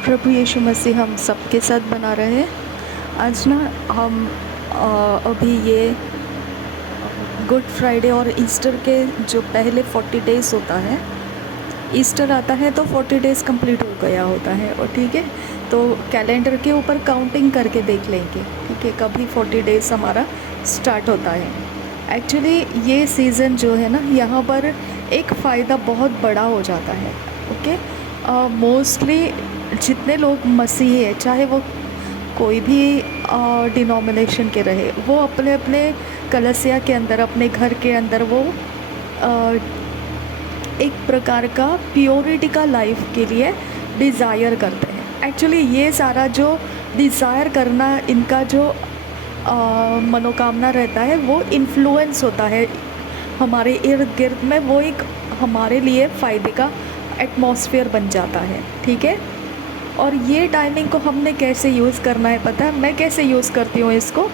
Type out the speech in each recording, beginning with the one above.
प्रभु यीशु मसीह हम सबके साथ बना रहे। आज ना हम अभी ये गुड फ्राइडे और ईस्टर के जो पहले 40 डेज़ होता है, ईस्टर आता है तो 40 डेज़ कंप्लीट हो गया होता है। और ठीक है, तो कैलेंडर के ऊपर काउंटिंग करके देख लेंगे, ठीक है, कभी 40 डेज़ हमारा स्टार्ट होता है। एक्चुअली ये सीज़न जो है ना, यहाँ पर एक फ़ायदा बहुत बड़ा हो जाता है। ओके, मोस्टली जितने लोग मसीही है, चाहे वो कोई भी डिनोमिनेशन के रहे, वो अपने अपने कलीसिया के अंदर, अपने घर के अंदर वो एक प्रकार का प्योरिटी का लाइफ के लिए डिज़ायर करते हैं। एक्चुअली ये सारा जो डिज़ायर करना, इनका जो मनोकामना रहता है, वो इन्फ्लुएंस होता है हमारे इर्द गिर्द में। वो एक हमारे लिए फ़ायदे का एटमॉस्फेयर बन जाता है, ठीक है। और ये टाइमिंग को हमने कैसे यूज़ करना है, पता है मैं कैसे यूज़ करती हूँ इसको।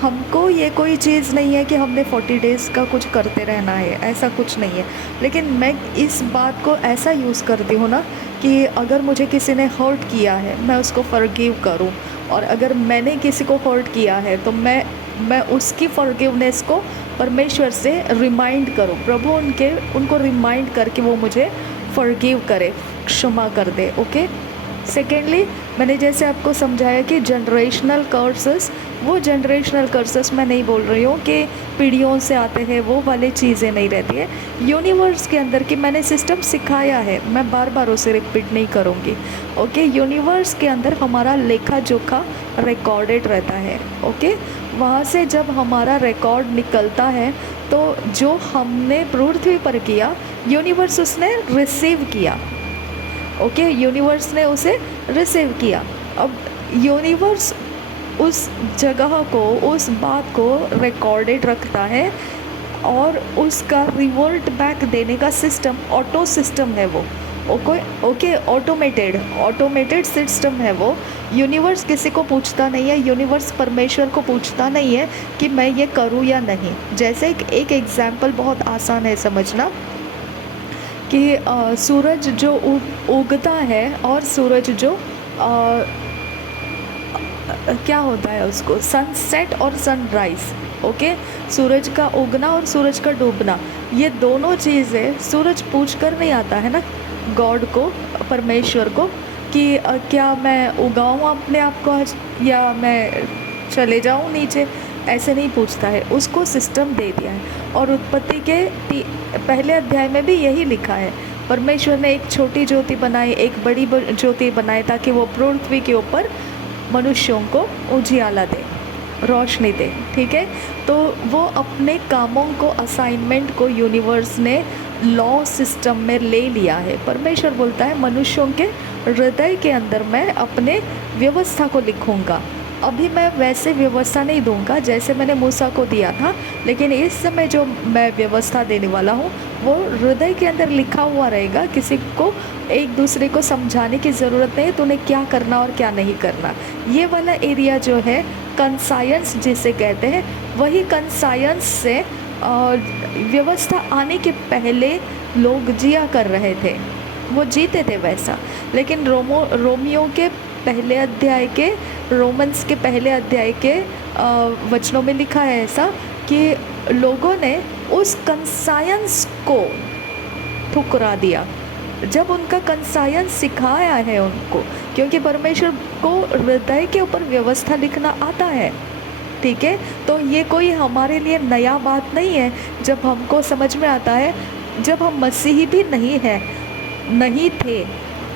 हमको ये कोई चीज़ नहीं है कि हमने 40 डेज़ का कुछ करते रहना है, ऐसा कुछ नहीं है। लेकिन मैं इस बात को ऐसा यूज़ करती हूँ ना कि अगर मुझे किसी ने हर्ट किया है, मैं उसको फॉरगिव करूँ। और अगर मैंने किसी को हर्ट किया है तो मैं उसकी फॉरगिवनेस को परमेश्वर से रिमाइंड करूँ। प्रभु उनको रिमाइंड करके वो मुझे फॉरगिव करे, क्षमा कर दे। ओके। सेकेंडली, मैंने जैसे आपको समझाया कि जनरेशनल कर्सेस, वो जनरेशनल कर्सेस मैं नहीं बोल रही हूँ कि पीढ़ियों से आते हैं, वो वाली चीज़ें नहीं रहती है। यूनिवर्स के अंदर की मैंने सिस्टम सिखाया है, मैं बार बार उसे रिपीट नहीं करूँगी। ओके, यूनिवर्स के अंदर हमारा लेखा जोखा रिकॉर्डेड रहता है। ओके, वहाँ से जब हमारा रिकॉर्ड निकलता है तो जो हमने पृथ्वी पर किया, यूनिवर्स उसने रिसीव किया। ओके, यूनिवर्स ने उसे रिसीव किया। अब यूनिवर्स उस जगह को, उस बात को रिकॉर्डेड रखता है और उसका रिवर्ट बैक देने का सिस्टम ऑटो सिस्टम है वो। ओके, ऑटोमेटेड सिस्टम है वो। यूनिवर्स किसी को पूछता नहीं है, यूनिवर्स परमेश्वर को पूछता नहीं है कि मैं ये करूँ या नहीं। जैसे एक एग्जाम्पल बहुत आसान है समझना कि सूरज जो उगता है और सूरज जो क्या होता है उसको, सनसेट और सनराइज़। ओके, सूरज का उगना और सूरज का डूबना, ये दोनों चीज़ें सूरज पूछ कर नहीं आता है ना गॉड को, परमेश्वर को, कि क्या मैं उगाऊँ अपने आप को आज, या मैं चले जाऊँ नीचे। ऐसे नहीं पूछता है, उसको सिस्टम दे दिया है। और उत्पत्ति के पहले अध्याय में भी यही लिखा है, परमेश्वर ने एक छोटी ज्योति बनाई, एक बड़ी ज्योति बनाई, ताकि वो पृथ्वी के ऊपर मनुष्यों को उजियाला दे, रोशनी दे। ठीक है, तो वो अपने कामों को, असाइनमेंट को यूनिवर्स ने लॉ सिस्टम में ले लिया है। परमेश्वर बोलता है मनुष्यों के हृदय के अंदर मैं अपने व्यवस्था को लिखूंगा। अभी मैं वैसे व्यवस्था नहीं दूंगा जैसे मैंने मूसा को दिया था, लेकिन इस समय जो मैं व्यवस्था देने वाला हूँ वो हृदय के अंदर लिखा हुआ रहेगा। किसी को एक दूसरे को समझाने की ज़रूरत नहीं है तूने क्या करना और क्या नहीं करना। ये वाला एरिया जो है कंसायंस जिसे कहते हैं, वही कंसायंस से व्यवस्था आने के पहले लोग जिया कर रहे थे, वो जीते थे वैसा। लेकिन रोमियो के पहले अध्याय के, रोमन्स के पहले अध्याय के वचनों में लिखा है ऐसा कि लोगों ने उस कंसायंस को ठुकरा दिया। जब उनका कंसायंस सिखाया है उनको, क्योंकि परमेश्वर को हृदय के ऊपर व्यवस्था लिखना आता है। ठीक है, तो ये कोई हमारे लिए नया बात नहीं है। जब हमको समझ में आता है, जब हम मसीही भी नहीं थे,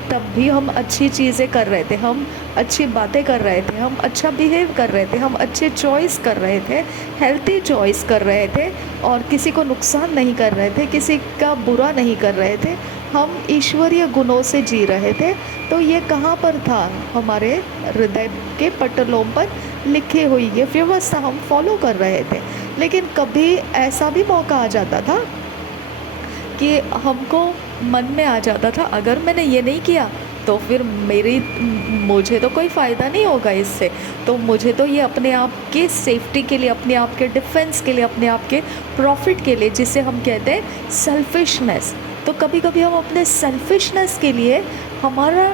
तब भी हम अच्छी चीज़ें कर रहे थे, हम अच्छी बातें कर रहे थे, हम अच्छा बिहेव कर रहे थे, हम अच्छे चॉइस कर रहे थे, हेल्थी चॉइस कर रहे थे, और किसी को नुकसान नहीं कर रहे थे, किसी का बुरा नहीं कर रहे थे, हम ईश्वरीय गुणों से जी रहे थे। तो ये कहाँ पर था? हमारे हृदय के पटलों पर लिखी हुई ये व्यवस्था हम फॉलो कर रहे थे। लेकिन कभी ऐसा भी मौका आ जाता था कि हमको मन में आ जाता था, अगर मैंने ये नहीं किया तो फिर मुझे तो कोई फ़ायदा नहीं होगा इससे, तो मुझे तो ये अपने आप के सेफ्टी के लिए, अपने आप के डिफेंस के लिए, अपने आप के प्रॉफिट के लिए, जिसे हम कहते हैं सेल्फिशनेस। तो कभी कभी हम अपने सेल्फिशनेस के लिए हमारा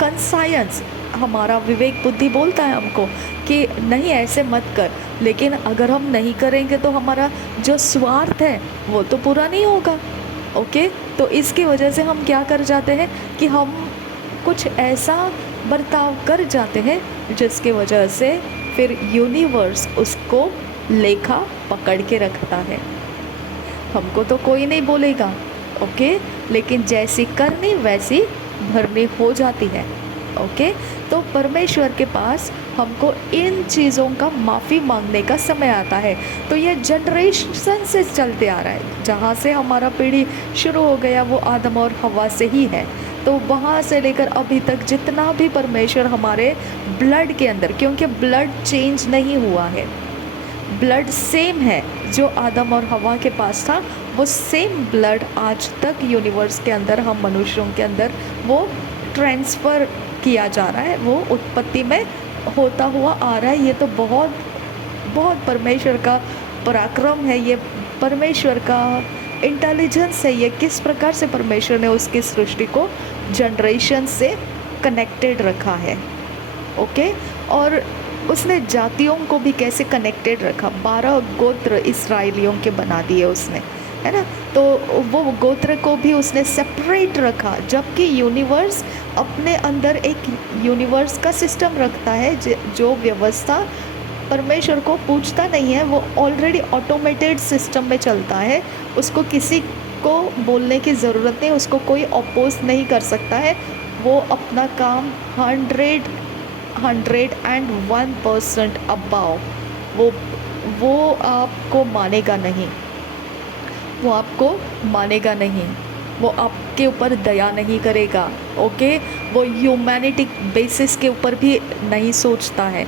कंसायंस, हमारा विवेक बुद्धि बोलता है हमको कि नहीं ऐसे मत कर, लेकिन अगर हम नहीं करेंगे तो हमारा जो स्वार्थ है वो तो पूरा नहीं होगा। ओके, तो इसकी वजह से हम क्या कर जाते हैं कि हम कुछ ऐसा बर्ताव कर जाते हैं जिसकी वजह से फिर यूनिवर्स उसको लेखा पकड़ के रखता है। हमको तो कोई नहीं बोलेगा, ओके, लेकिन जैसी करनी वैसी भरनी हो जाती है। ओके, तो परमेश्वर के पास हमको इन चीज़ों का माफ़ी मांगने का समय आता है। तो ये जनरेशन से चलते आ रहा है, जहाँ से हमारा पीढ़ी शुरू हो गया वो आदम और हवा से ही है। तो वहाँ से लेकर अभी तक जितना भी परमेश्वर हमारे ब्लड के अंदर, क्योंकि ब्लड चेंज नहीं हुआ है, ब्लड सेम है, जो आदम और हवा के पास था वो सेम ब्लड आज तक यूनिवर्स के अंदर, हम मनुष्यों के अंदर वो ट्रांसफ़र किया जा रहा है, वो उत्पत्ति में होता हुआ आ रहा है। ये तो बहुत बहुत परमेश्वर का पराक्रम है, ये परमेश्वर का इंटेलिजेंस है, ये किस प्रकार से परमेश्वर ने उसकी सृष्टि को जनरेशन से कनेक्टेड रखा है। ओके, और उसने जातियों को भी कैसे कनेक्टेड रखा, 12 गोत्र इस्राएलियों के बना दिए उसने, है ना। तो वो गोत्र को भी उसने सेपरेट रखा, जबकि यूनिवर्स अपने अंदर एक यूनिवर्स का सिस्टम रखता है, जो व्यवस्था परमेश्वर को पूछता नहीं है, वो ऑलरेडी ऑटोमेटेड सिस्टम में चलता है, उसको किसी को बोलने की ज़रूरत नहीं, उसको कोई अपोज नहीं कर सकता है, वो अपना काम 101% अबाव, वो आपको मानेगा नहीं, वो आपको मानेगा नहीं, वो आपके ऊपर दया नहीं करेगा। ओके, वो ह्यूमैनिटी बेसिस के ऊपर भी नहीं सोचता है,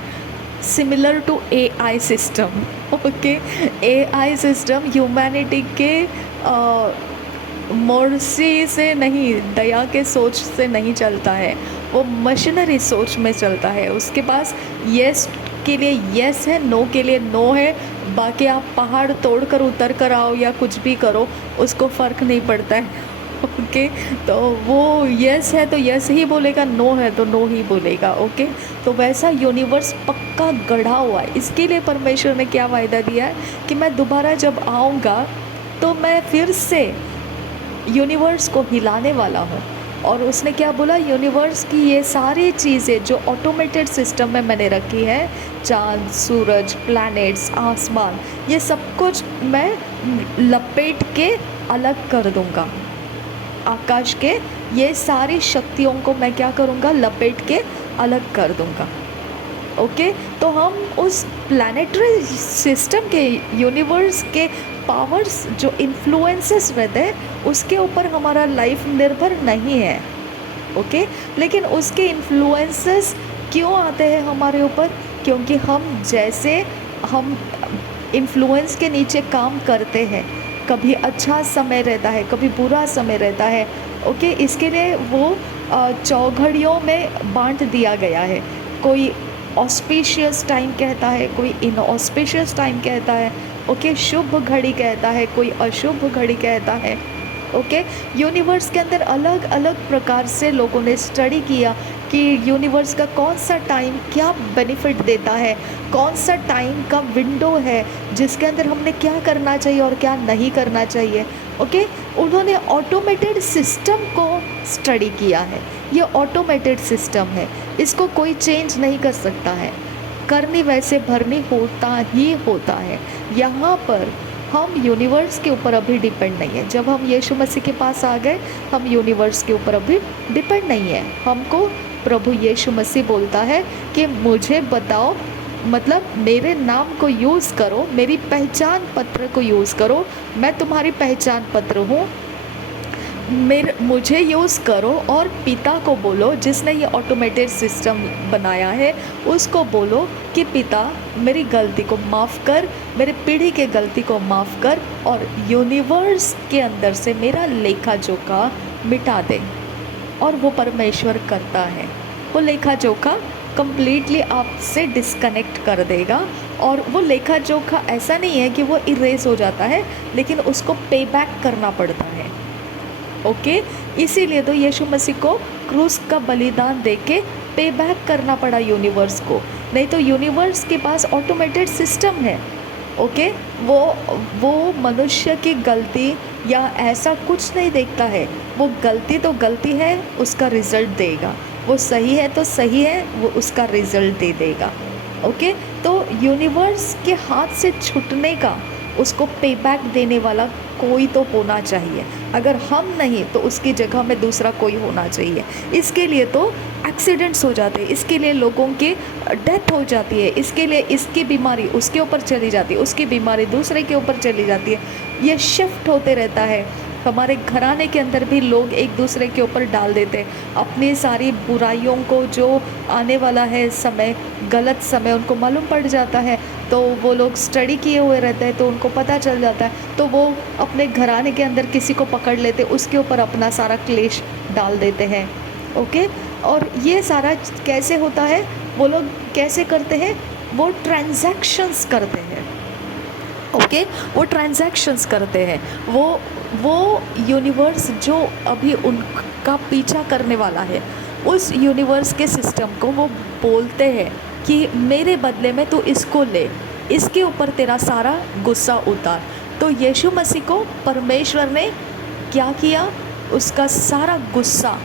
similar to AI system. Okay, AI system humanity के मर्सी से नहीं, दया के सोच से नहीं चलता है, वो मशीनरी सोच में चलता है। उसके पास यस के लिए यस है, नो के लिए नो है, बाकी आप पहाड़ तोड़ कर उतर कर आओ या कुछ भी करो, उसको फ़र्क नहीं पड़ता है। ओके, तो वो यस है तो यस ही बोलेगा, नो है तो नो ही बोलेगा। ओके, तो वैसा यूनिवर्स पक्का गढ़ा हुआ है। इसके लिए परमेश्वर ने क्या वायदा दिया है कि मैं दोबारा जब आऊँगा तो मैं फिर से यूनिवर्स को हिलाने वाला हूँ। और उसने क्या बोला, यूनिवर्स की ये सारी चीज़ें जो ऑटोमेटेड सिस्टम में मैंने रखी है, चाँद, सूरज, प्लैनेट्स, आसमान, ये सब कुछ मैं लपेट के अलग कर दूँगा। आकाश के ये सारी शक्तियों को मैं क्या करूँगा, लपेट के अलग कर दूँगा। ओके, तो हम उस प्लैनेटरी सिस्टम के, यूनिवर्स के पावर्स जो इन्फ्लुएंसेस रहते हैं उसके ऊपर हमारा लाइफ निर्भर नहीं है। ओके, लेकिन उसके इन्फ्लुएंसेस क्यों आते हैं हमारे ऊपर, क्योंकि हम इन्फ्लुएंस के नीचे काम करते हैं। कभी अच्छा समय रहता है, कभी बुरा समय रहता है। ओके, इसके लिए वो चौघड़ियों में बांट दिया गया है। कोई ऑस्पिशियस टाइम कहता है, कोई इनऑस्पिशियस टाइम कहता है। ओके, शुभ घड़ी कहता है, कोई अशुभ घड़ी कहता है। ओके, यूनिवर्स के अंदर अलग अलग प्रकार से लोगों ने स्टडी किया कि यूनिवर्स का कौन सा टाइम क्या बेनिफिट देता है, कौन सा टाइम का विंडो है जिसके अंदर हमने क्या करना चाहिए और क्या नहीं करना चाहिए। ओके, उन्होंने ऑटोमेटेड सिस्टम को स्टडी किया है। ये ऑटोमेटेड सिस्टम है, इसको कोई चेंज नहीं कर सकता है, करनी वैसे भरनी होता ही होता है। यहाँ पर हम यूनिवर्स के ऊपर अभी डिपेंड नहीं है। जब हम यीशु मसीह के पास आ गए, हम यूनिवर्स के ऊपर अभी डिपेंड नहीं है। हमको प्रभु यीशु मसीह बोलता है कि मुझे बताओ, मतलब मेरे नाम को यूज़ करो, मेरी पहचान पत्र को यूज़ करो, मैं तुम्हारी पहचान पत्र हूँ, मुझे यूज़ करो। और पिता को बोलो, जिसने ये ऑटोमेटेड सिस्टम बनाया है, उसको बोलो कि पिता मेरी गलती को माफ़ कर, मेरे पीढ़ी के गलती को माफ़ कर और यूनिवर्स के अंदर से मेरा लेखा जोखा मिटा दे। और वो परमेश्वर करता है, वो लेखा जोखा कम्प्लीटली आपसे डिस्कनेक्ट कर देगा। और वो लेखा जोखा ऐसा नहीं है कि वो इरेज हो जाता है, लेकिन उसको पे बैक करना पड़ता है। ओके, इसीलिए तो यीशु मसीह को क्रूस का बलिदान देके पे बैक करना पड़ा यूनिवर्स को, नहीं तो यूनिवर्स के पास ऑटोमेटेड सिस्टम है। ओके, वो मनुष्य की गलती या ऐसा कुछ नहीं देखता है। वो गलती तो गलती है, उसका रिजल्ट देगा। वो सही है तो सही है, वो उसका रिजल्ट दे देगा। ओके, तो यूनिवर्स के हाथ से छूटने का, उसको पे बैक देने वाला कोई तो होना चाहिए। अगर हम नहीं तो उसकी जगह में दूसरा कोई होना चाहिए। इसके लिए तो एक्सीडेंट्स हो जाते हैं, इसके लिए लोगों की डेथ हो जाती है, इसके लिए इसकी बीमारी उसके ऊपर चली जाती है, उसकी बीमारी दूसरे के ऊपर चली जाती है। ये शिफ्ट होते रहता है। हमारे घराने के अंदर भी लोग एक दूसरे के ऊपर डाल देते हैं अपनी सारी बुराइयों को। जो आने वाला है समय, गलत समय उनको मालूम पड़ जाता है, तो वो लोग स्टडी किए हुए रहते हैं, तो उनको पता चल जाता है, तो वो अपने घराने के अंदर किसी को पकड़ लेते, उसके ऊपर अपना सारा क्लेश डाल देते हैं। ओके, और ये सारा कैसे होता है, वो लोग कैसे करते हैं, वो ट्रांजैक्शंस करते हैं। ओके, वो ट्रांजैक्शंस करते हैं। वो यूनिवर्स जो अभी उनका पीछा करने वाला है, उस यूनिवर्स के सिस्टम को वो बोलते हैं कि मेरे बदले में तू इसको ले, इसके ऊपर तेरा सारा गुस्सा उतार। तो यीशु मसीह को परमेश्वर ने क्या किया, उसका सारा गुस्सा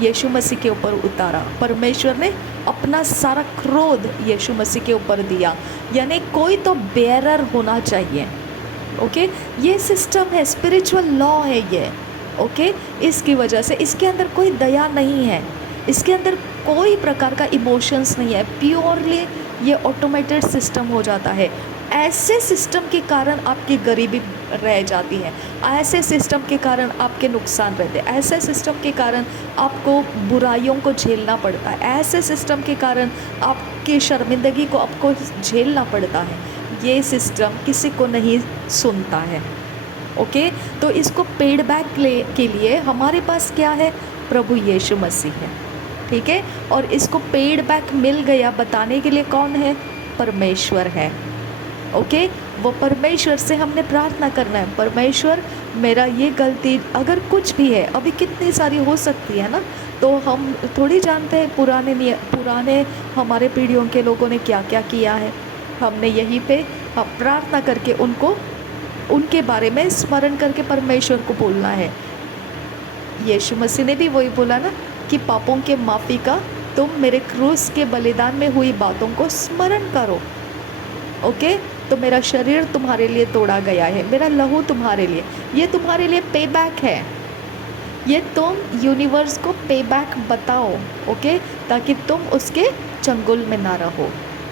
यीशु मसीह के ऊपर उतारा। परमेश्वर ने अपना सारा क्रोध यीशु मसीह के ऊपर दिया। यानी कोई तो बेरर होना चाहिए। ओके, ये सिस्टम है, स्पिरिचुअल लॉ है ये। ओके, इसकी वजह से इसके अंदर कोई दया नहीं है, इसके अंदर कोई प्रकार का इमोशंस नहीं है, प्योरली ये ऑटोमेटेड सिस्टम हो जाता है। ऐसे सिस्टम के कारण आपकी गरीबी रह जाती है, ऐसे सिस्टम के कारण आपके नुकसान रहते हैं, ऐसे सिस्टम के कारण आपको बुराइयों को झेलना पड़ता है, ऐसे सिस्टम के कारण आपकी शर्मिंदगी को आपको झेलना पड़ता है। ये सिस्टम किसी को नहीं सुनता है। ओके, तो इसको पेड बैक के लिए हमारे पास क्या है, प्रभु यीशु मसीह है। ठीक है, और इसको पेड बैक मिल गया बताने के लिए कौन है, परमेश्वर है। ओके, वो परमेश्वर से हमने प्रार्थना करना है, परमेश्वर मेरा ये गलती अगर कुछ भी है, अभी कितनी सारी हो सकती है ना, तो हम थोड़ी जानते हैं पुराने हमारे पीढ़ियों के लोगों ने क्या क्या किया है। हमने यहीं पे हम प्रार्थना करके उनके बारे में स्मरण करके परमेश्वर को बोलना है। यीशु मसीह ने भी वही बोला ना कि पापों के माफ़ी का तुम मेरे क्रूस के बलिदान में हुई बातों को स्मरण करो। ओके, तो मेरा शरीर तुम्हारे लिए तोड़ा गया है, मेरा लहू तुम्हारे लिए, ये तुम्हारे लिए पे बैक है। ये तुम यूनिवर्स को पे बैक बताओ। ओके, ताकि तुम उसके चंगुल में ना रहो।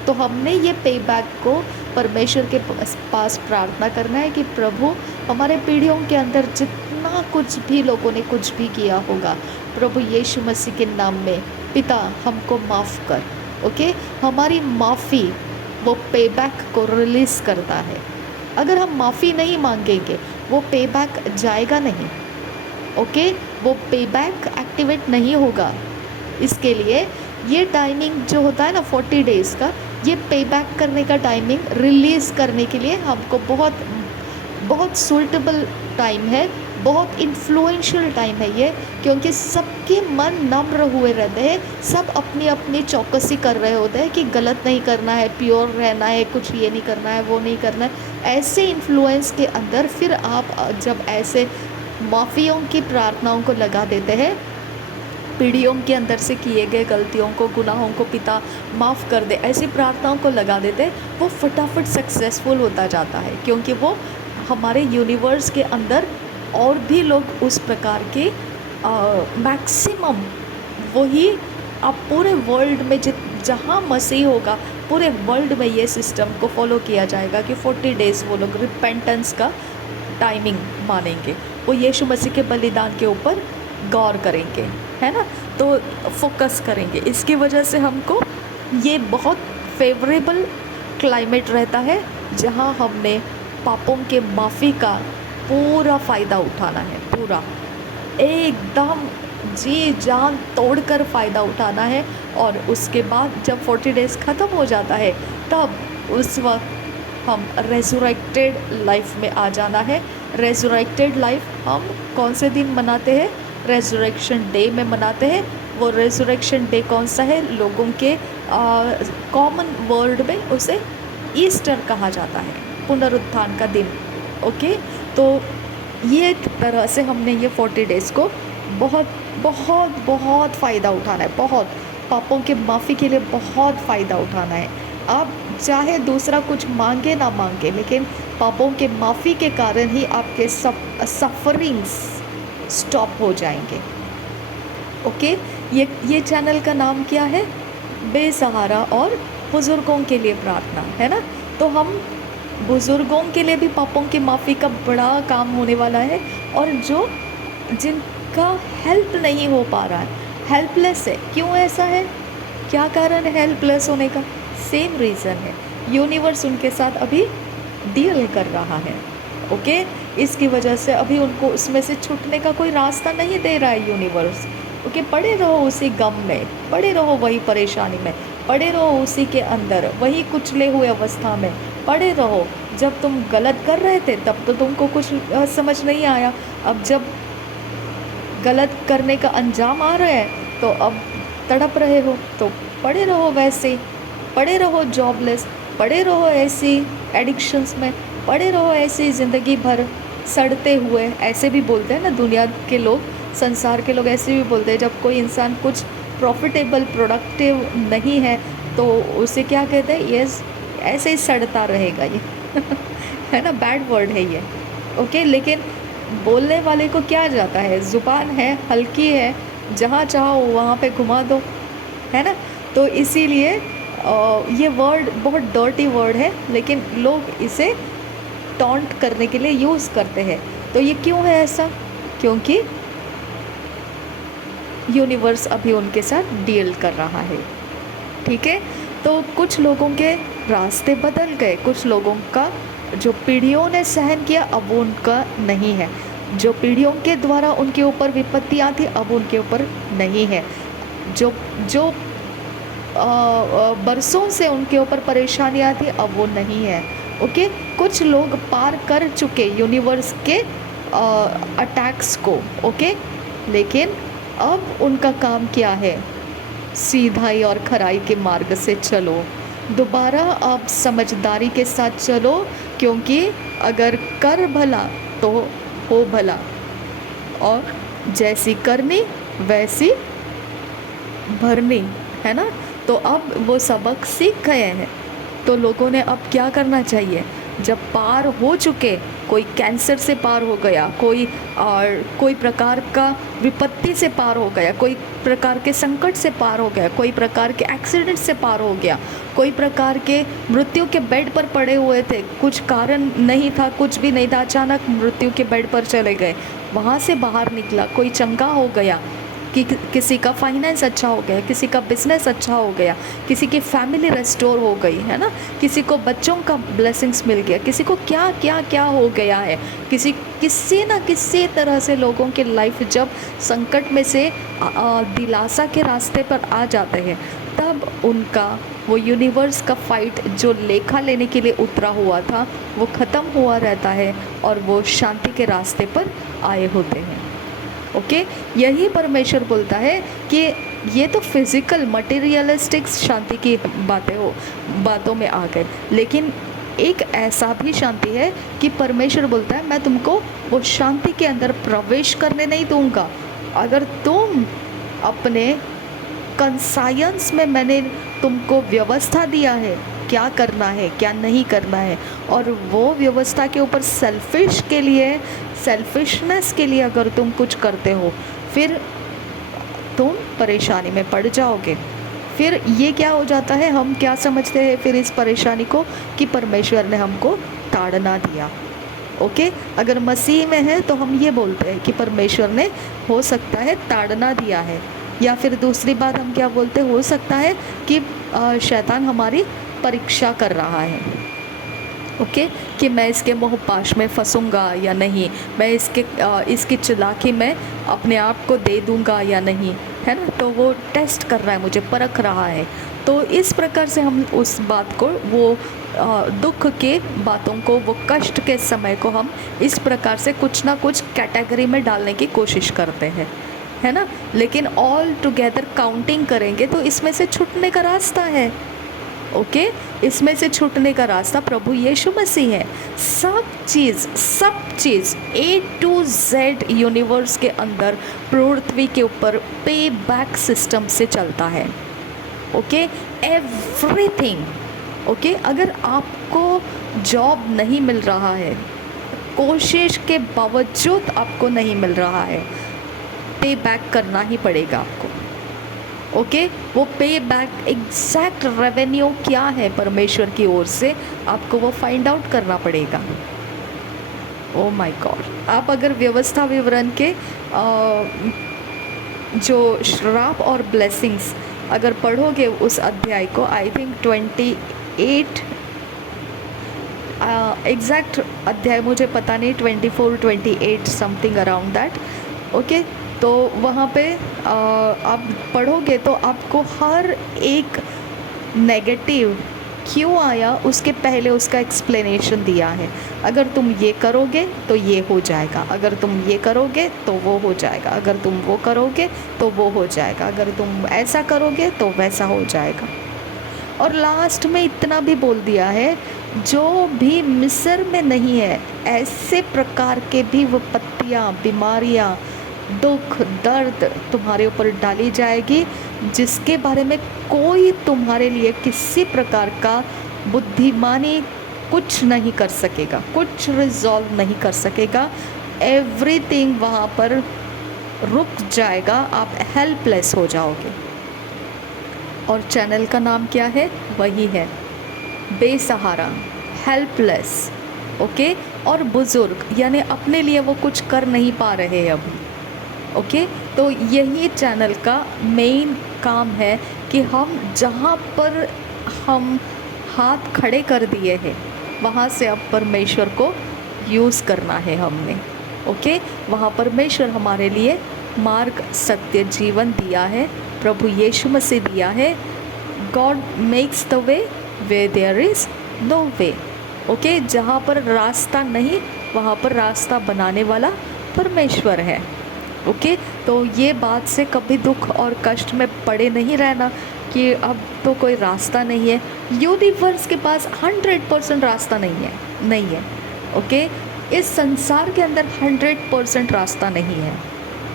तो हमने ये पे बैक को परमेश्वर के पास प्रार्थना करना है कि प्रभु हमारे पीढ़ियों के अंदर जितना कुछ भी लोगों ने कुछ भी किया होगा, प्रभु यीशु मसीह के नाम में पिता हमको माफ़ कर। ओके, हमारी माफ़ी वो पे बैक को रिलीज़ करता है। अगर हम माफ़ी नहीं मांगेंगे वो पे बैक जाएगा नहीं। ओके, वो पे बैक एक्टिवेट नहीं होगा। इसके लिए ये टाइमिंग जो होता है ना 40 डेज़ का, ये पे बैक करने का टाइमिंग रिलीज़ करने के लिए हमको बहुत सूटेबल टाइम है, बहुत इन्फ्लुएंशियल टाइम है ये, क्योंकि सबके मन नम्र हुए रहते हैं, सब अपनी अपनी चौकसी कर रहे होते हैं कि गलत नहीं करना है, प्योर रहना है, कुछ ये नहीं करना है, वो नहीं करना है। ऐसे इन्फ्लुएंस के अंदर फिर आप जब ऐसे माफ़ियों की प्रार्थनाओं को लगा देते हैं, पीढ़ियों के अंदर से किए गए गलतियों को, गुनाहों को पिता माफ़ कर दे, ऐसी प्रार्थनाओं को लगा देते हैं, वो फटाफट सक्सेसफुल होता जाता है, क्योंकि वो हमारे यूनिवर्स के अंदर और भी लोग उस प्रकार के मैक्सिमम वही आप पूरे वर्ल्ड में जहाँ मसीह होगा पूरे वर्ल्ड में ये सिस्टम को फॉलो किया जाएगा कि 40 डेज़ वो लोग रिपेंटेंस का टाइमिंग मानेंगे, वो यीशु मसीह के बलिदान के ऊपर गौर करेंगे, है ना, तो फोकस करेंगे। इसकी वजह से हमको ये बहुत फेवरेबल क्लाइमेट रहता है जहाँ हमने पापों के माफ़ी का पूरा फ़ायदा उठाना है, पूरा एकदम जी जान तोड़कर फ़ायदा उठाना है। और उसके बाद जब 40 डेज़ ख़त्म हो जाता है तब उस वक्त हम रेजुरेक्टेड लाइफ में आ जाना है। रेजुरेक्टेड लाइफ हम कौन से दिन मनाते हैं, रेजुरेक्शन डे में मनाते हैं, वो रेजरेक्शन डे कौन सा है, लोगों के कॉमन वर्ड में उसे ईस्टर कहा जाता है, पुनरुत्थान का दिन। ओके, तो ये तरह से हमने ये 40 डेज़ को बहुत बहुत बहुत फ़ायदा उठाना है, बहुत पापों के माफ़ी के लिए बहुत फ़ायदा उठाना है। आप चाहे दूसरा कुछ मांगे ना मांगे, लेकिन पापों के माफ़ी के कारण ही आपके सफरिंग्स स्टॉप हो जाएंगे। ओके, ये चैनल का नाम क्या है, बेसहारा और बुज़ुर्गों के लिए प्रार्थना, है ना। तो हम बुज़ुर्गों के लिए भी पापों की माफ़ी का बड़ा काम होने वाला है, और जो जिनका हेल्प नहीं हो पा रहा है, हेल्पलेस है, क्यों ऐसा है, क्या कारण है हेल्पलेस होने का, सेम रीज़न है, यूनिवर्स उनके साथ अभी डील कर रहा है। ओके, इसकी वजह से अभी उनको उसमें से छूटने का कोई रास्ता नहीं दे रहा है यूनिवर्स। ओके, पड़े रहो उसी गम में, पड़े रहो वही परेशानी में, पड़े रहो उसी के अंदर, वही कुचले हुए अवस्था में पड़े रहो। जब तुम गलत कर रहे थे तब तो तुमको कुछ समझ नहीं आया, अब जब गलत करने का अंजाम आ रहा है तो अब तड़प रहे हो, तो पड़े रहो वैसे, पड़े रहो जॉबलेस, पड़े रहो ऐसी एडिक्शंस में, पड़े रहो ऐसी ज़िंदगी भर सड़ते हुए। ऐसे भी बोलते हैं ना दुनिया के लोग, संसार के लोग ऐसे भी बोलते हैं, जब कोई इंसान कुछ प्रॉफिटेबल प्रोडक्टिव नहीं है तो उसे क्या कहते हैं, यस ऐसे ही सड़ता रहेगा ये है ना, बैड वर्ड है ये। ओके, लेकिन बोलने वाले को क्या जाता है, ज़ुबान है, हल्की है, जहाँ चाहो वहाँ पे घुमा दो, है ना। तो इसीलिए ये वर्ड बहुत डर्टी वर्ड है, लेकिन लोग इसे टॉन्ट करने के लिए यूज़ करते हैं। तो ये क्यों है ऐसा, क्योंकि यूनिवर्स अभी उनके साथ डील कर रहा है। ठीक है, तो कुछ लोगों के रास्ते बदल गए, कुछ लोगों का जो पीढ़ियों ने सहन किया अब वो उनका नहीं है, जो पीढ़ियों के द्वारा उनके ऊपर विपत्तियाँ थी अब उनके ऊपर नहीं है, जो जो बरसों से उनके ऊपर परेशानियाँ थी अब वो नहीं है। ओके, कुछ लोग पार कर चुके यूनिवर्स के अटैक्स को। ओके, लेकिन अब उनका काम क्या है, सीधाई और खराई के मार्ग से चलो, दोबारा आप समझदारी के साथ चलो, क्योंकि अगर कर भला तो हो भला, और जैसी करनी वैसी भरनी, है ना। तो अब वो सबक सीख गए हैं, तो लोगों ने अब क्या करना चाहिए, जब पार हो चुके, कोई कैंसर से पार हो गया, कोई प्रकार का विपत्ति से पार हो गया, कोई प्रकार के संकट से पार हो गया, कोई प्रकार के एक्सीडेंट से पार हो गया, कोई प्रकार के मृत्यु के बेड पर पड़े हुए थे, कुछ कारण नहीं था, कुछ भी नहीं था, अचानक मृत्यु के बेड पर चले गए, वहाँ से बाहर निकला, कोई चंगा हो गया, कि किसी का फाइनेंस अच्छा हो गया, किसी का बिजनेस अच्छा हो गया, किसी की फैमिली रेस्टोर हो गई, है ना, किसी को बच्चों का ब्लेसिंग्स मिल गया, किसी को क्या क्या क्या हो गया है, किसी ना किसी तरह से लोगों के लाइफ जब संकट में से दिलासा के रास्ते पर आ जाते हैं, तब उनका वो यूनिवर्स का फाइट जो लेखा लेने के लिए उतरा हुआ था वो ख़त्म हुआ रहता है, और वो शांति के रास्ते पर आए होते हैं। ओके, यही परमेश्वर बोलता है कि ये तो फिज़िकल मटेरियलिस्टिक शांति की बातों में आ गए, लेकिन एक ऐसा भी शांति है कि परमेश्वर बोलता है मैं तुमको वो शांति के अंदर प्रवेश करने नहीं दूंगा, अगर तुम अपने कंसायंस में मैंने तुमको व्यवस्था दिया है क्या करना है क्या नहीं करना है, और वो व्यवस्था के ऊपर सेल्फिशनेस के लिए अगर तुम कुछ करते हो, फिर तुम परेशानी में पड़ जाओगे। फिर ये क्या हो जाता है, हम क्या समझते हैं फिर इस परेशानी को, कि परमेश्वर ने हमको ताड़ना दिया। ओके, अगर मसीह में है तो हम ये बोलते हैं कि परमेश्वर ने हो सकता है ताड़ना दिया है, या फिर दूसरी बात हम क्या बोलते हैं, हो सकता है कि शैतान हमारी परीक्षा कर रहा है। ओके, कि मैं इसके मोहपाश में फंसूंगा या नहीं, मैं इसकी चालाकी में अपने आप को दे दूंगा या नहीं, है ना, तो वो टेस्ट कर रहा है, मुझे परख रहा है। तो इस प्रकार से हम उस बात को, वो दुख के बातों को, वो कष्ट के समय को हम इस प्रकार से कुछ ना कुछ कैटेगरी में डालने की कोशिश करते हैं। है ना। लेकिन ऑल टुगेदर काउंटिंग करेंगे तो इसमें से छूटने का रास्ता है। ओके, इसमें से छूटने का रास्ता प्रभु यीशु मसीह है। सब चीज़ ए टू जेड यूनिवर्स के अंदर पृथ्वी के ऊपर पे बैक सिस्टम से चलता है। Okay, everything. ओके, अगर आपको जॉब नहीं मिल रहा है, कोशिश के बावजूद आपको नहीं मिल रहा है, पे बैक करना ही पड़ेगा आपको। ओके, वो पे बैक एग्जैक्ट रेवेन्यू क्या है परमेश्वर की ओर से, आपको वो फाइंड आउट करना पड़ेगा। ओ माय गॉड, आप अगर व्यवस्था विवरण के जो श्राप और ब्लेसिंग्स अगर पढ़ोगे उस अध्याय को, आई थिंक 28 एग्जैक्ट अध्याय मुझे पता नहीं, 24-28 समथिंग अराउंड दैट। ओके, तो वहाँ पे आप पढ़ोगे तो आपको हर एक नेगेटिव क्यों आया उसके पहले उसका एक्सप्लेनेशन दिया है। अगर तुम ये करोगे तो ये हो जाएगा, अगर तुम ये करोगे तो वो हो जाएगा, अगर तुम वो करोगे तो वो हो जाएगा, अगर तुम ऐसा करोगे तो वैसा हो जाएगा। और लास्ट में इतना भी बोल दिया है, जो भी मिस्र में नहीं है ऐसे प्रकार के भी विपत्तियाँ, बीमारियाँ, दुख, दर्द तुम्हारे ऊपर डाली जाएगी, जिसके बारे में कोई तुम्हारे लिए किसी प्रकार का बुद्धिमानी कुछ नहीं कर सकेगा, कुछ रिजॉल्व नहीं कर सकेगा। एवरीथिंग वहाँ पर रुक जाएगा, आप हेल्पलेस हो जाओगे। और चैनल का नाम क्या है? वही है, बेसहारा, हेल्पलेस। ओके, और बुज़ुर्ग, यानी अपने लिए वो कुछ कर नहीं पा रहे हैं अभी। ओके, तो यही चैनल का मेन काम है कि हम जहाँ पर हम हाथ खड़े कर दिए हैं वहाँ से अब परमेश्वर को यूज़ करना है हमने। ओके, वहाँ परमेश्वर हमारे लिए मार्ग, सत्य, जीवन दिया है, प्रभु यीशु मसीह दिया है। God makes the way where there is no way. Okay, जहाँ पर रास्ता नहीं वहाँ पर रास्ता बनाने वाला परमेश्वर है। ओके, तो ये बात से कभी दुख और कष्ट में पड़े नहीं रहना कि अब तो कोई रास्ता नहीं है। यूनिवर्स के पास 100% रास्ता नहीं है। ओके, इस संसार के अंदर 100% रास्ता नहीं है।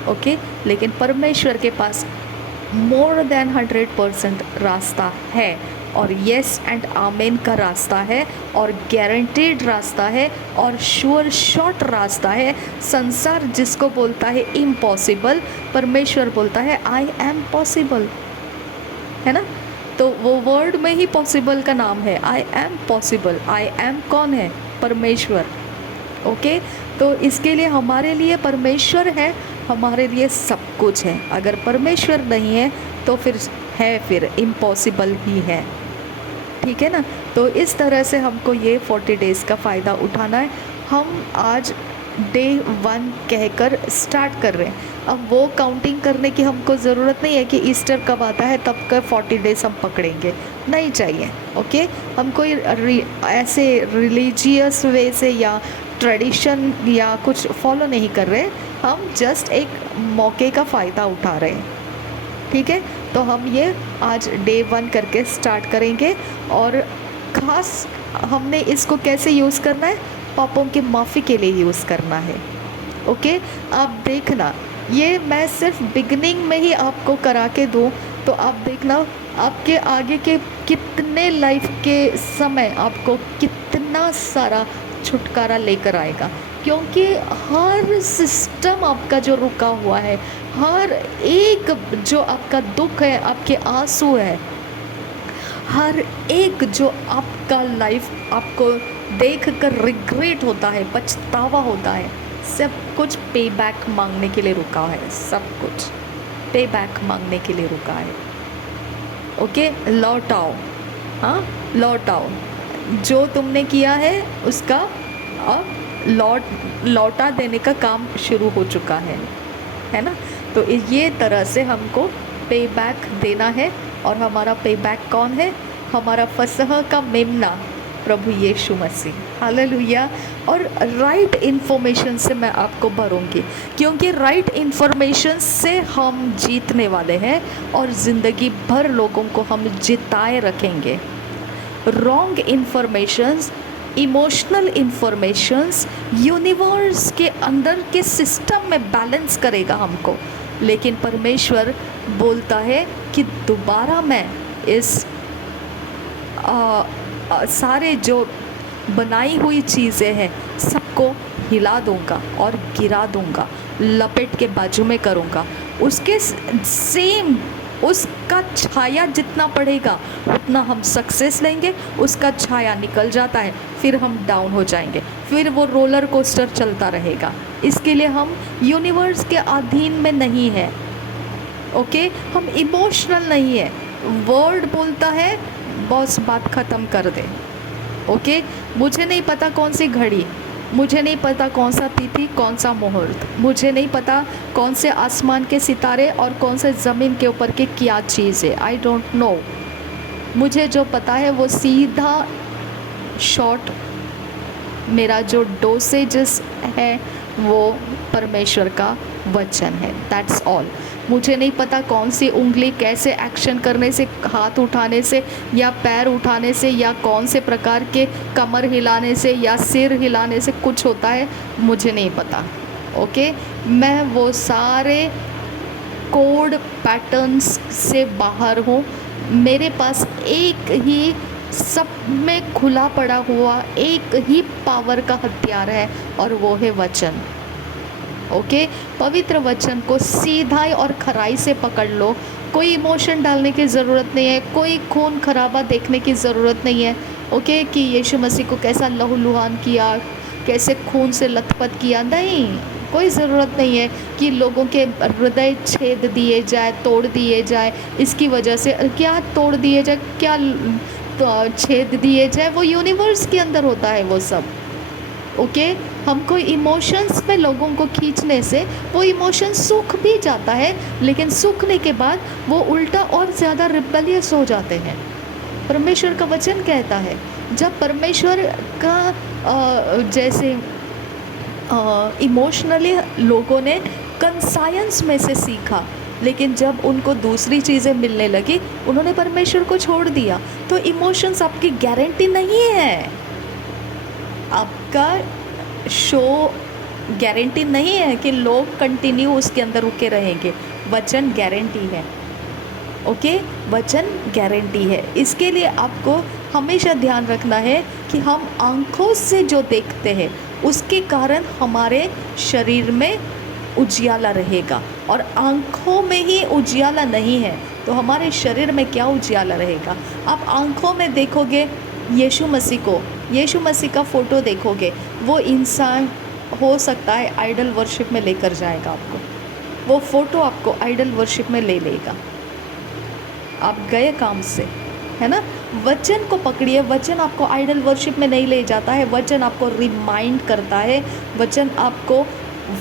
ओके, लेकिन परमेश्वर के पास मोर देन 100% रास्ता है, और येस एंड आमेन का रास्ता है, और गारंटीड रास्ता है, और श्योर शॉट रास्ता है। संसार जिसको बोलता है इम्पॉसिबल, परमेश्वर बोलता है आई एम पॉसिबल, है ना। तो वो वर्ड में ही पॉसिबल का नाम है, I am possible. I am कौन है? परमेश्वर। ओके, तो इसके लिए हमारे लिए परमेश्वर है, हमारे लिए सब कुछ है। अगर परमेश्वर नहीं है तो फिर इम्पॉसिबल ही है। ठीक है ना। तो इस तरह से हमको ये 40 डेज़ का फ़ायदा उठाना है। हम आज डे 1 कहकर स्टार्ट कर रहे हैं। अब वो काउंटिंग करने की हमको ज़रूरत नहीं है कि ईस्टर कब आता है तब का 40 डेज़ हम पकड़ेंगे, नहीं चाहिए। ओके, हम कोई ऐसे रिलीजियस वे से या ट्रेडिशन या कुछ फॉलो नहीं कर रहे, हम जस्ट एक मौके का फ़ायदा उठा रहे हैं। ठीक है, तो हम ये आज डे 1 करके स्टार्ट करेंगे। और ख़ास हमने इसको कैसे यूज़ करना है? पापों की माफ़ी के लिए यूज़ करना है। ओके, आप देखना, ये मैं सिर्फ बिगनिंग में ही आपको करा के दूँ तो आप देखना आपके आगे के कितने लाइफ के समय आपको कितना सारा छुटकारा लेकर आएगा। क्योंकि हर सिस्टम आपका जो रुका हुआ है, हर एक जो आपका दुख है, आपके आंसू है, हर एक जो आपका लाइफ आपको देखकर रिग्रेट होता है, पछतावा होता है, सब कुछ पे बैक मांगने के लिए रुका है। सब कुछ पे बैक मांगने के लिए रुका है। ओके, लौट आओ, हाँ लौट आओ। जो तुमने किया है उसका अब लौटा देने का काम शुरू हो चुका है ना। तो ये तरह से हमको पे बैक देना है। और हमारा पे बैक कौन है? हमारा फसह का मेमना, प्रभु यीशु मसीह, हालेलुया। और राइट इन्फॉर्मेशन से मैं आपको भरूंगी, क्योंकि राइट इन्फॉर्मेशन से हम जीतने वाले हैं और ज़िंदगी भर लोगों को हम जिताए रखेंगे। Wrong informations, emotional informations universe के अंदर के सिस्टम में बैलेंस करेगा हमको, लेकिन परमेश्वर बोलता है कि दोबारा मैं इस सारे जो बनाई हुई चीज़ें हैं सबको हिला दूंगा और गिरा दूंगा, लपेट के बाजू में करूंगा। उसके सेम उसका छाया जितना पड़ेगा उतना हम सक्सेस लेंगे, उसका छाया निकल जाता है फिर हम डाउन हो जाएंगे, फिर वो रोलर कोस्टर चलता रहेगा। इसके लिए हम यूनिवर्स के अधीन में नहीं है, ओके। हम इमोशनल नहीं है। वर्ड बोलता है बॉस बात ख़त्म कर दे, ओके। मुझे नहीं पता कौन सी घड़ी, मुझे नहीं पता कौन सा तिथि, कौन सा मुहूर्त, मुझे नहीं पता कौन से आसमान के सितारे और कौन से ज़मीन के ऊपर की क्या चीज़ है, आई डोंट नो। मुझे जो पता है वो सीधा शॉर्ट, मेरा जो डोसेजेस है वो परमेश्वर का वचन है, दैट्स ऑल। मुझे नहीं पता कौन सी उंगली कैसे एक्शन करने से, हाथ उठाने से या पैर उठाने से या कौन से प्रकार के कमर हिलाने से या सिर हिलाने से कुछ होता है, मुझे नहीं पता, ओके। मैं वो सारे कोड पैटर्न्स से बाहर हूँ। मेरे पास एक ही सब में खुला पड़ा हुआ एक ही पावर का हथियार है और वो है वचन, ओके। पवित्र वचन को सीधा और खराई से पकड़ लो। कोई इमोशन डालने की ज़रूरत नहीं है, कोई खून खराबा देखने की ज़रूरत नहीं है, ओके। कि यीशु मसीह को कैसा लहूलुहान किया, कैसे खून से लथपथ किया, नहीं, कोई ज़रूरत नहीं है कि लोगों के हृदय छेद दिए जाए, तोड़ दिए जाए। इसकी वजह से क्या तोड़ दिए जाए, क्या छेद दिए जाए, वो यूनिवर्स के अंदर होता है वो सब, ओके। हमको इमोशंस पे लोगों को खींचने से वो इमोशन सूख भी जाता है, लेकिन सूखने के बाद वो उल्टा और ज़्यादा रिबेलियस हो जाते हैं। परमेश्वर का वचन कहता है जब परमेश्वर का जैसे इमोशनली लोगों ने कंसायंस में से सीखा, लेकिन जब उनको दूसरी चीज़ें मिलने लगी उन्होंने परमेश्वर को छोड़ दिया। तो इमोशंस आपकी गारंटी नहीं है, आपका शो गारंटी नहीं है कि लोग कंटिन्यू उसके अंदर रुके रहेंगे। वचन गारंटी है, ओके। वचन गारंटी है। इसके लिए आपको हमेशा ध्यान रखना है कि हम आँखों से जो देखते हैं उसके कारण हमारे शरीर में उजियाला रहेगा, और आँखों में ही उजियाला नहीं है तो हमारे शरीर में क्या उजियाला रहेगा। आप आँखों में देखोगे यीशु मसीह को, यीशु मसीह का फ़ोटो देखोगे, वो इंसान हो सकता है आइडल वर्शिप में लेकर जाएगा आपको, वो फ़ोटो आपको आइडल वर्शिप में ले लेगा। आप गए काम से, है ना। वचन को पकड़िए, वचन आपको आइडल वर्शिप में नहीं ले जाता है, वचन आपको रिमाइंड करता है। वचन आपको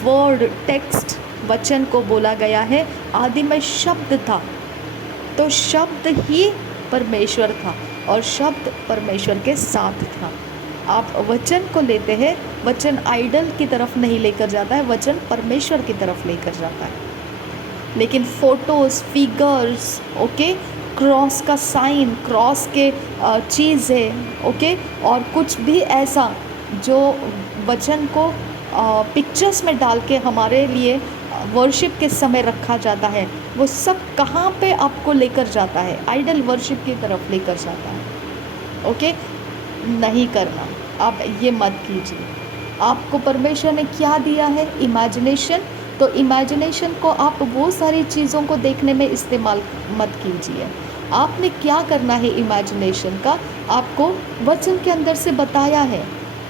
वर्ड टेक्स्ट, वचन को बोला गया है आदि में शब्द था, तो शब्द ही परमेश्वर था और शब्द परमेश्वर के साथ था। आप वचन को लेते हैं, वचन आइडल की तरफ नहीं लेकर जाता है, वचन परमेश्वर की तरफ लेकर जाता है। लेकिन फ़ोटोज़, फिगर्स, ओके, क्रॉस का साइन, क्रॉस के चीज़ें, ओके, और कुछ भी ऐसा जो वचन को पिक्चर्स में डाल के हमारे लिए वर्शिप के समय रखा जाता है, वो सब कहाँ पे आपको लेकर जाता है, आइडल वर्शिप की तरफ लेकर जाता है, ओके। नहीं करना, आप ये मत कीजिए। आपको परमेश्वर ने क्या दिया है, इमेजिनेशन, तो इमेजिनेशन को आप वो सारी चीज़ों को देखने में इस्तेमाल मत कीजिए। आपने क्या करना है इमेजिनेशन का, आपको वचन के अंदर से बताया है।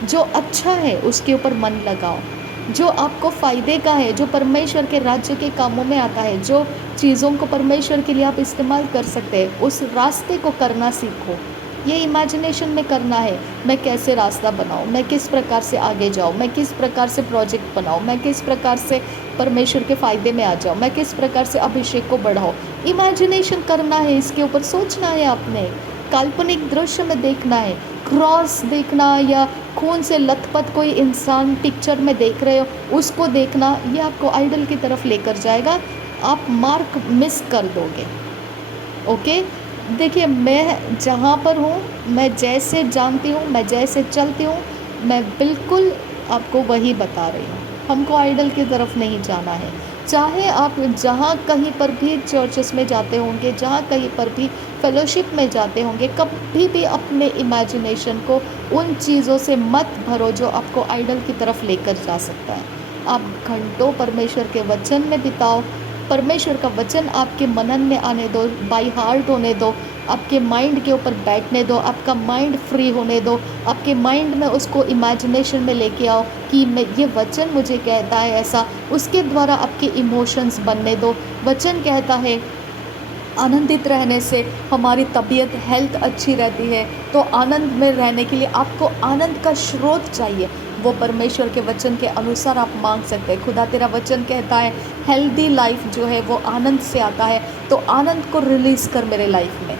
जो अच्छा है उसके ऊपर मन लगाओ, जो आपको फ़ायदे का है, जो परमेश्वर के राज्य के कामों में आता है, जो चीज़ों को परमेश्वर के लिए आप इस्तेमाल कर सकते हैं, उस रास्ते को करना सीखो। ये इमेजिनेशन में करना है, मैं कैसे रास्ता बनाऊँ, मैं किस प्रकार से आगे जाऊँ, मैं किस प्रकार से प्रोजेक्ट बनाऊँ, मैं किस प्रकार से परमेश्वर के फ़ायदे में आ जाऊँ, मैं किस प्रकार से अभिषेक को बढ़ाऊँ। इमेजिनेशन करना है, इसके ऊपर सोचना है, आपने काल्पनिक दृश्य में देखना है, क्रॉस देखना या खून से लथपथ कोई इंसान पिक्चर में देख रहे हो उसको देखना, ये आपको आइडल की तरफ लेकर जाएगा, आप मार्क मिस कर दोगे। ओके, देखिए मैं जहाँ पर हूँ, मैं जैसे जानती हूँ, मैं जैसे चलती हूँ, मैं बिल्कुल आपको वही बता रही हूँ। हमको आइडल की तरफ नहीं जाना है। चाहे आप जहाँ कहीं पर भी चर्चेस में जाते होंगे, जहाँ कहीं पर भी फेलोशिप में जाते होंगे, कभी भी अपने इमेजिनेशन को उन चीज़ों से मत भरो जो आपको आइडल की तरफ लेकर जा सकता है। आप घंटों परमेश्वर के वचन में बिताओ, परमेश्वर का वचन आपके मनन में आने दो, बाई हार्ट होने दो, आपके माइंड के ऊपर बैठने दो, आपका माइंड फ्री होने दो, आपके माइंड में उसको इमेजिनेशन में लेके आओ कि मैं ये वचन मुझे कहता है ऐसा, उसके द्वारा आपके इमोशंस बनने दो। वचन कहता है आनंदित रहने से हमारी तबीयत हेल्थ अच्छी रहती है, तो आनंद में रहने के लिए आपको आनंद का स्रोत चाहिए, वो परमेश्वर के वचन के अनुसार आप मांग सकते हैं। खुदा तेरा वचन कहता है हेल्दी लाइफ जो है वो आनंद से आता है, तो आनंद को रिलीज़ कर मेरे लाइफ में,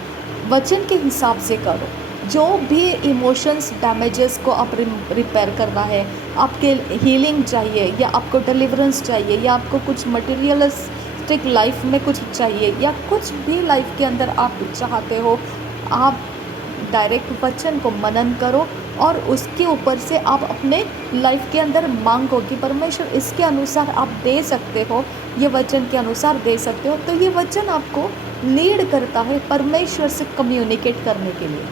वचन के हिसाब से करो। जो भी इमोशंस डैमेजेस को आप रिपेयर करना है, आपके हीलिंग चाहिए या आपको डिलीवरेंस चाहिए या आपको कुछ मटेरियलिस्टिक लाइफ में कुछ चाहिए या कुछ भी लाइफ के अंदर आप चाहते हो, आप डायरेक्ट वचन को मनन करो और उसके ऊपर से आप अपने लाइफ के अंदर मांगो कि परमेश्वर इसके अनुसार आप दे सकते हो, ये वचन के अनुसार दे सकते हो। तो ये वचन आपको लीड करता है परमेश्वर से कम्युनिकेट करने के लिए।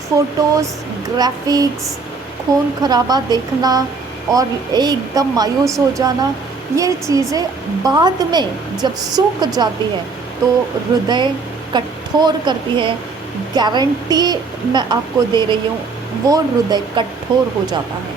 फ़ोटोज़, ग्राफिक्स, खून खराबा देखना और एकदम मायूस हो जाना, ये चीज़ें बाद में जब सूख जाती है तो हृदय कठोर करती है। गारंटी मैं आपको दे रही हूँ, वो हृदय कठोर हो जाता है,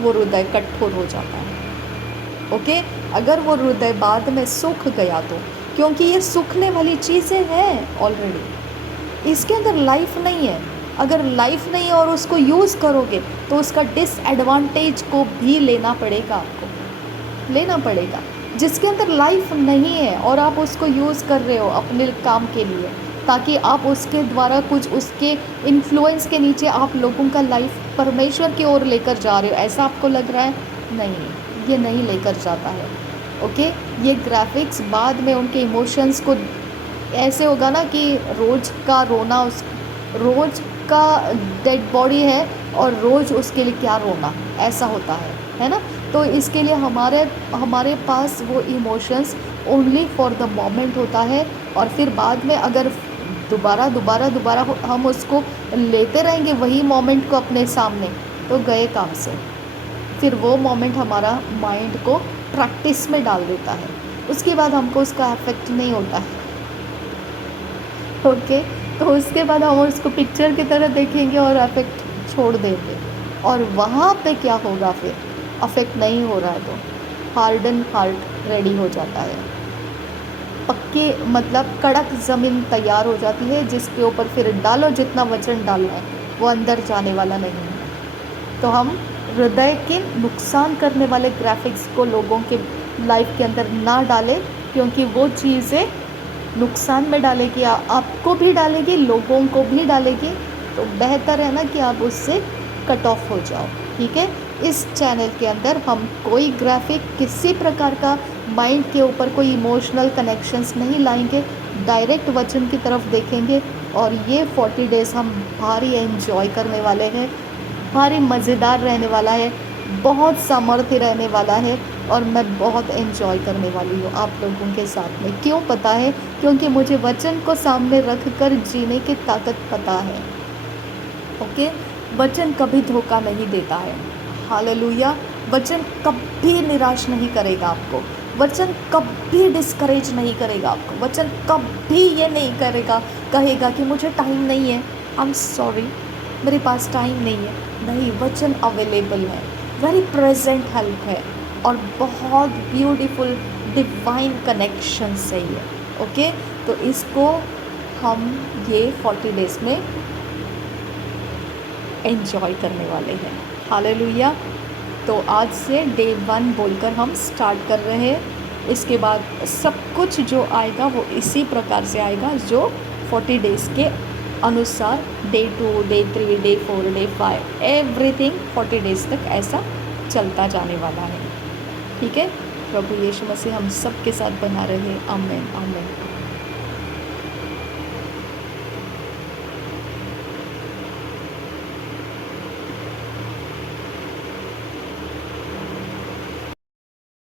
वो हृदय कठोर हो जाता है। ओके, अगर वो हृदय बाद में सूख गया तो, क्योंकि ये सूखने वाली चीज़ें हैं ऑलरेडी, इसके अंदर लाइफ नहीं है। अगर लाइफ नहीं है और उसको यूज़ करोगे तो उसका डिसएडवांटेज को भी लेना पड़ेगा, आपको लेना पड़ेगा। जिसके अंदर लाइफ नहीं है और आप उसको यूज़ कर रहे हो अपने काम के लिए, ताकि आप उसके द्वारा कुछ, उसके इन्फ्लुएंस के नीचे आप लोगों का लाइफ परमेश्वर की ओर लेकर जा रहे हो, ऐसा आपको लग रहा है? नहीं, ये नहीं लेकर जाता है। ओके, ये ग्राफिक्स बाद में उनके इमोशंस को ऐसे होगा ना कि रोज़ का रोना, उस रोज़ का डेड बॉडी है और रोज़ उसके लिए क्या रोना, ऐसा होता है ना। तो इसके लिए हमारे पास वो emotions only for the moment होता है, और फिर बाद में अगर दोबारा हम उसको लेते रहेंगे वही मोमेंट को अपने सामने, तो गए काम से। फिर वो मोमेंट हमारा माइंड को प्रैक्टिस में डाल देता है, उसके बाद हमको उसका इफेक्ट नहीं होता है। ओके, तो उसके बाद हम उसको पिक्चर की तरह देखेंगे और इफेक्ट छोड़ देंगे, और वहाँ पे क्या होगा, फिर अफेक्ट नहीं हो रहा है तो हार्डन हार्ट रेडी हो जाता है, पक्के मतलब कड़क ज़मीन तैयार हो जाती है, जिसके ऊपर फिर डालो जितना वचन डालना है, वो अंदर जाने वाला नहीं है। तो हम हृदय के नुकसान करने वाले ग्राफिक्स को लोगों के लाइफ के अंदर ना डालें, क्योंकि वो चीज़ें नुकसान में डालेगी, आपको भी डालेगी, लोगों को भी डालेगी। तो बेहतर है ना कि आप उससे कट ऑफ हो जाओ, ठीक है। इस चैनल के अंदर हम कोई ग्राफिक, किसी प्रकार का माइंड के ऊपर कोई इमोशनल कनेक्शंस नहीं लाएंगे, डायरेक्ट वचन की तरफ देखेंगे, और ये 40 डेज़ हम भारी एंजॉय करने वाले हैं, भारी मज़ेदार रहने वाला है, बहुत सामर्थ्य रहने वाला है, और मैं बहुत एंजॉय करने वाली हूँ आप लोगों के साथ में। क्यों पता है? क्योंकि मुझे वचन को सामने रख कर जीने की ताकत पता है। ओके, वचन कभी धोखा नहीं देता है। हालेलुया। वचन कभी निराश नहीं करेगा आपको, वचन कभी डिस्करेज नहीं करेगा आपको, वचन कभी ये नहीं कहेगा कि मुझे टाइम नहीं है, आई एम सॉरी मेरे पास टाइम नहीं है। नहीं, वचन अवेलेबल है, वेरी प्रेजेंट हेल्प है, और बहुत ब्यूटीफुल डिवाइन कनेक्शन से ही है। ओके, तो इसको हम ये 40 डेज़ में एंजॉय करने वाले हैं। हालेलुया। तो आज से डे 1 बोलकर हम स्टार्ट कर रहे हैं। इसके बाद सब कुछ जो आएगा वो इसी प्रकार से आएगा जो 40 डेज़ के अनुसार day 2, day 3, day 4, day 5 everything 40 days तक ऐसा चलता जाने वाला है। ठीक है, प्रभु यीशु मसीह हम सब के साथ बना रहे। आमीन आमीन।